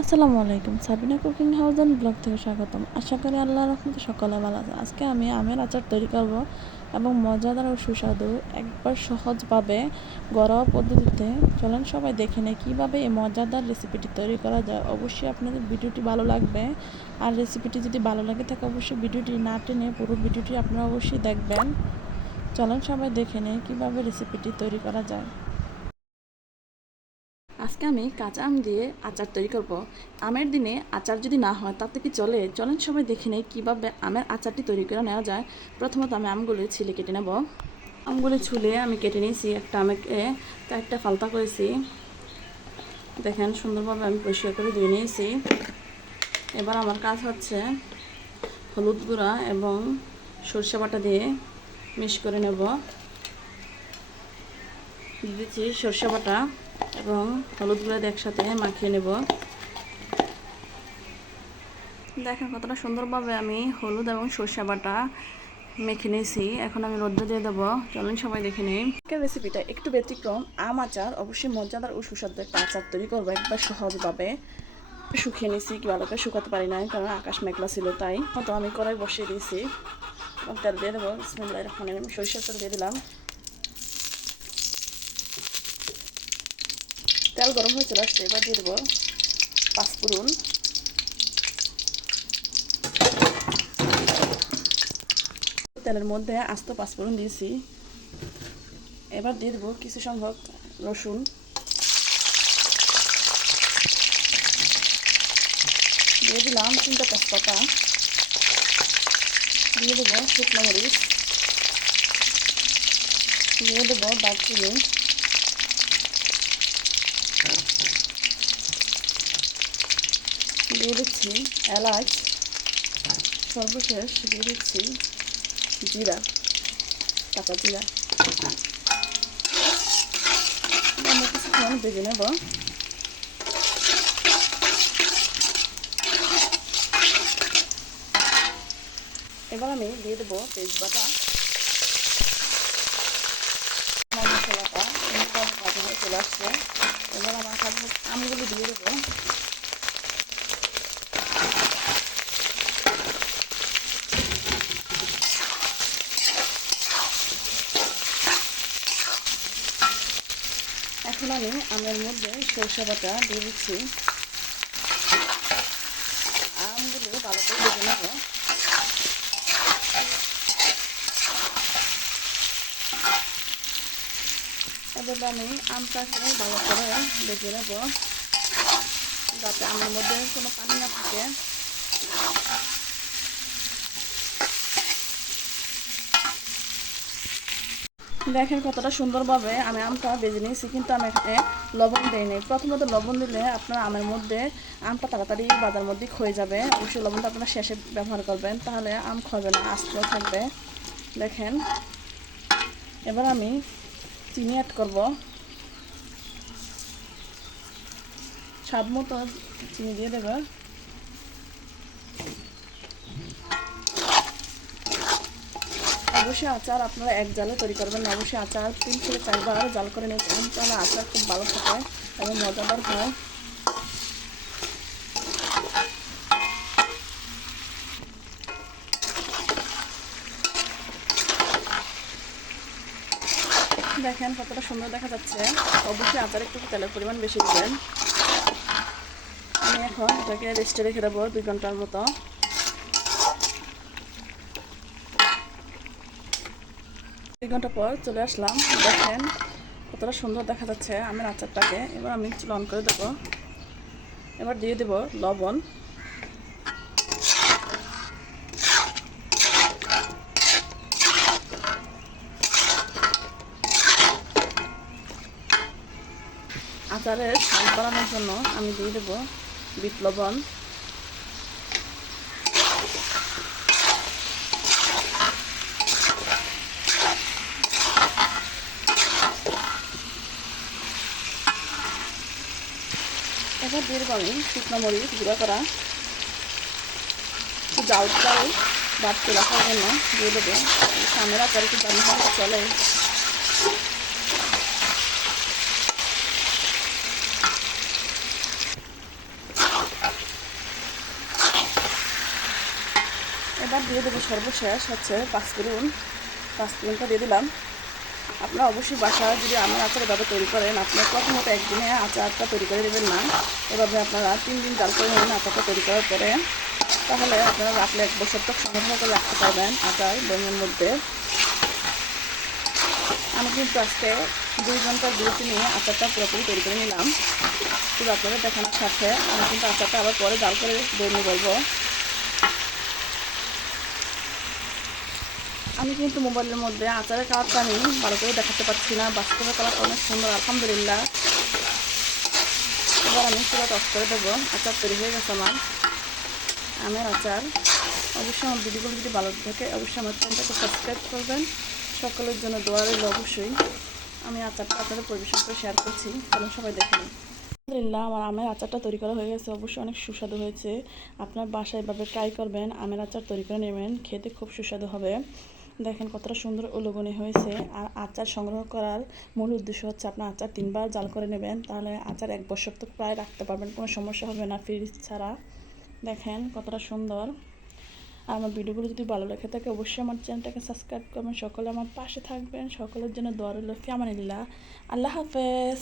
আসসালামু আলাইকুম, Sabina cooking house and blog থেকে স্বাগতম। আশা করি আল্লাহর রহমতে সকলে ভালো আছে। আজকে আমি আমের আচার তৈরি করব এবং মজাদার ও সুস্বাদু একবার সহজভাবে ঘরোয়া পদ্ধতিতে। চলেন সবাই দেখে নেই কীভাবে এই মজাদার রেসিপিটি তৈরি করা যায়। অবশ্যই আপনাদের ভিডিওটি ভালো লাগবে, আর রেসিপিটি যদি ভালো লাগে থাকে অবশ্যই ভিডিওটি না টেনে পুরো ভিডিওটি আপনারা অবশ্যই দেখবেন। চলেন সবাই দেখে নেই কীভাবে রেসিপিটি তৈরি করা যায়। আজকে আমি কাঁচা আম দিয়ে আচার তৈরি করব। আমের দিনে আচার যদি না হয় তাতে কি চলে? চলেন সবাই দেখে নেই কীভাবে আমের আচারটি তৈরি করে নেওয়া যায়। প্রথমত আমি আমগুলো ছিলে কেটে নেব। আমগুলো ছুলে আমি কেটে নিয়েছি। একটা আমকে একটা ফালতা করেছি। দেখেন সুন্দরভাবে আমি পরিষ্কার করে ধুয়ে নিয়েছি। এবার আমার কাজ হচ্ছে হলুদ গুঁড়া এবং সরষে বাটা দিয়ে মিক্স করে নেব। দিয়েছি সরষে বাটা এবং হলুদ গুঁড়া একসাথে মাখিয়ে নেব। দেখেন কতটা সুন্দরভাবে আমি হলুদ এবং সরষে বাটা মেখে নিয়েছি। এখন আমি রোদ্রে দিয়ে দেবো। চলুন সবাই দেখে নিই। রেসিপিটা একটু ব্যতিক্রম। আম আচার অবশ্যই মজাদার ও সুস্বাদু একটা আচার তৈরি করবো একবার সহজভাবে। শুকিয়ে নিয়েছি, কি ভালো করে শুকাতে পারি নাই কারণ আকাশ মেঘলা ছিল, তাই তো আমি কড়াই বসিয়ে দিয়েছি এবং তেল দিয়ে দেবো। বিসমিল্লাহির রহমানির রহিম। সরিষার তেল দিয়ে দিলাম। তেল গরম হয়ে চলে আসছে। এবার দিয়ে দেবো পাঁচফোড়ন। তেলের মধ্যে আস্ত পাঁচফোড়ন দিয়েছি। এবার দিয়ে দেবো কিছু সংখ্যক রসুন। দিয়ে দিলাম 3টা তেজপাতা। দিয়ে দেবো শুকনো মরিচ। দিয়ে দেবো দারচিনি। দিয়ে দিচ্ছি এলাচ। সর্বশেষ দিয়ে দিচ্ছি জিরা, কাঁচা জিরা। আমি কিছুক্ষণ ভেজে নেব। এবার আমি দিয়ে দেবো তেজপাতা। মশলাটা ভাজা হয়ে চলে আসছে। এবার আমার আমগুলো দিয়ে দেবো। এখন আমি আমের মধ্যে সরষে বাটা দিয়ে দিচ্ছি। আমগুলো ভালো করে ভেজে নেব। এবার আমি আমটাকে ভালো করে ভেজে নেব যাতে আমের মধ্যে কোনো পানি না থাকে। দেখেন কতটা সুন্দরভাবে আমি আমটা ভেজে নিয়েছি, কিন্তু আমি এখানে লবণ দিইনি। প্রথমত লবণ দিলে আপনার আমের মধ্যে আমটা তাড়াতাড়ি বাজার মধ্যে ক্ষয়ে যাবে। অবশ্যই লবণটা আপনারা শেষে ব্যবহার করবেন, তাহলে আম ক্ষবে না, আস্ত থাকবে। দেখেন এবার আমি চিনি অ্যাড করব। স্বাদ মতো চিনি দিয়ে দেব। অবশ্যই আচার আপনারা এক জালে তৈরি করবেন না, অবশ্যই আচার 3 থেকে 4 বার জাল করে নিয়েছেন, তাহলে আচার খুব ভালো থাকে এবং মজাদার হয়। দেখেন কতটা সুন্দর দেখা যাচ্ছে। অবশ্যই আচারে একটু তেলের পরিমাণ বেশি দিবেন। আমি এখন এটাকে রেস্টে রেখে দেবো 2 ঘন্টার মতো। 2 ঘন্টা পর চলে আসলাম। দেখেন কতটা সুন্দর দেখা যাচ্ছে আমের আচারটাকে। এবার আমি চুলা অন করে দেবো। এবার দিয়ে দেবো লবণ। আচারের স্বাদ বাড়ানোর জন্য আমি দিয়ে দেবো বিট লবণ। এবার দিয়ে দেবো আমি শুকনো মরিচ গুঁড়া করা। জাল চাল বাড়তে রাখার জন্য দিয়ে দেবো। সামনের আচার একটু জানি চলে। এবার দিয়ে দেবো সর্বশেষ হচ্ছে পাঁচফোড়নটা দিয়ে দিলাম। আপনারা অবশ্যই বাসায় যদি আমের আচার এভাবে তৈরি করেন, আপনারা প্রথমত একদিনে আচারটা তৈরি করে দেবেন না, এভাবে আপনারা 3 দিন জাল করে নেবেন আচারটা তৈরি করার পরে। তাহলে আপনারা রাখলে 1 বছর তক সংগ্রহ করে রাখতে পারবেন আচার বইমের মধ্যে। আমি কিন্তু আজকে 2 ঘন্টার বিরতি নিয়ে আচারটা পুরোপুরি তৈরি করে নিলাম। শুধু আপনাদের দেখানোর সাথে আমি কিন্তু আচারটা আবার পরে জাল করে দইয়ে বলবো। আমি কিন্তু মোবাইলের মধ্যে আচারের কালারটা আমি ভালো করে দেখাতে পারছি না, বাস্তবের কালারটা অনেক সুন্দর আলহামদুলিল্লাহ। এবার আমি চুলাটা অফ করে দেবো। আচার তৈরি হয়ে গেছে আমার আমের আচার। অবশ্যই আমার ভিডিওগুলো যদি ভালো থাকে অবশ্যই আমার চ্যানেলটাকে সাবস্ক্রাইব করবেন। সকলের জন্য দোয়া রইল। অবশ্যই আমি আচারটা আপনাদের পরিবেশন করে শেয়ার করছি, কারণ সবাই দেখে নিন। আলহামদুলিল্লাহ আমার আমের আচারটা তৈরি করা হয়ে গেছে, অবশ্যই অনেক সুস্বাদু হয়েছে। আপনার বাসায় এভাবে ট্রাই করবেন, আমের আচার তৈরি করে নেবেন, খেতে খুব সুস্বাদু হবে। দেখেন কতটা সুন্দর উলুগুনি হয়েছে। আর আচার সংগ্রহ করার মূল উদ্দেশ্য হচ্ছে আপনার আচার 3 বার জাল করে নেবেন, তাহলে আচার 1 বছর তো প্রায় রাখতে পারবেন, কোনো সমস্যা হবে না ফ্রিজ ছাড়া। দেখেন কতটা সুন্দর। আর আমার ভিডিওগুলো যদি ভালো লেগে থাকে অবশ্যই আমার চ্যানেলটাকে সাবস্ক্রাইব করবেন, সকলে আমার পাশে থাকবেন, সকলের জন্য দোয়া রইল। ফি আমানিল্লাহ। আল্লাহ হাফেজ।